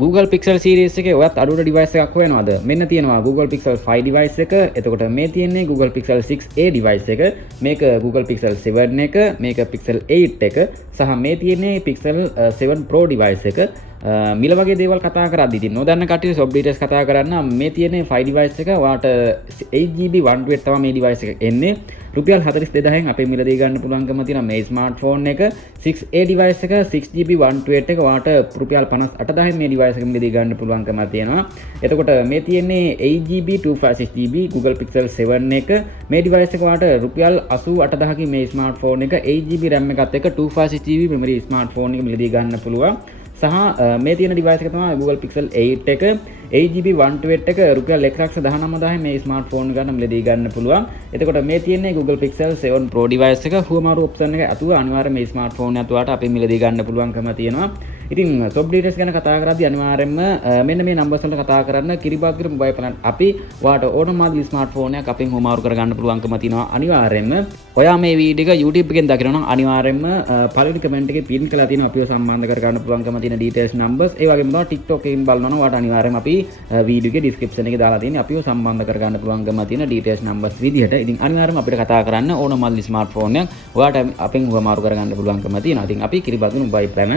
Google Pixel series එකේ ඔයත් අඩුවට device එකක් හොයනවාද? මෙන්න තියෙනවා Google Pixel 5 device එක. එතකොට මේ තියෙන්නේ Google Pixel 6a device එක. මේක Google Pixel 7 එක, මේක Pixel 8 එක සහ මේ තියෙන්නේ Pixel 7 Pro device එක. මිල වගේ දේවල් කතා කරද්දී ඉතින් නොදන්න කට්ටිය soft details කතා කරන්න මේ තියෙන්නේ 5 device එක. ඔයාට 8GB 128 තමයි මේ device එක එන්නේ. රුපියල් 42000න් අපේ මිලදී ගන්න පුළුවන්කම තියෙන මේ ස්මාර්ට්ෆෝන් එක 6a device එක 6GB 128 එක ඔයාට රුපියල් 58000න් මේ device එක මිලදී ගන්න පුළුවන්කම තියෙනවා. එතකොට මේ තියෙන්නේ 8GB 256GB Google Pixel 7 එක මේ device එක ඔයාට රුපියල් 88000කින් මේ ස්මාර්ට්ෆෝන් එක 8GB RAM එකත් එක්ක 256GB memory ස්මාර්ට්ෆෝන් එක මිලදී ගන්න පුළුවන්. සහ මේ තියෙන device එක තමයි Google Pixel 8 එක 8GB 128 එක රුපියල් 119000න් මේ ස්මාර්ට්ෆෝන් ගන්න මිලදී ගන්න පුළුවන්. එතකොට මේ තියෙන්නේ Google Pixel 7 Pro device එක හුවමාරු ඔප්ෂන් එක අතුව අනිවාර්යයෙන් මේ ස්මාර්ට්ෆෝන් එක ඔයාලට අපේ මිලදී ගන්න පුළුවන්කම තියෙනවා. ඉතින් soft details ගැන කතා කරද්දී අනිවාර්යයෙන්ම මෙන්න මේ numbers වලට කතා කරන්න කිරිබාග්ගිර mobile plan අපි ඔයාලට ඕනම ආදී ස්මාර්ට්ෆෝන් එකක් අපෙන් හුවමාරු කරගන්න පුළුවන්කම තියෙනවා. අනිවාර්යයෙන්ම ඔයා මේ වීඩියෝ එක YouTube එකෙන් දකිනවා නම් අනිවාර්යයෙන්ම පළවෙනි කමෙන්ට් එකේ පින් කරලා තියෙනවා අපිව සම්බන්ධ කරගන්න පුළුවන්කම තියෙන details numbers. ඒ වගේම තමයි TikTok එකෙන් බලනවා නම් ඔයාලට අනිවාර්යයෙන්ම අපි වීඩියෝ එකේ description එකේ දාලා තියෙන්නේ අපිව සම්බන්ධ කරගන්න පුළුවන්කම තියෙන details numbers විදිහට. ඉතින් අනිවාර්යයෙන්ම අපිට කතා කරන්න ඕනම ස්මාර්ට්ෆෝන් එකක් ඔයාලට අපෙන් හුවමාරු කරගන්න පුළුවන්කම තියෙනවා. ඉතින් අපි කිරිබාග්ගිර mobile plan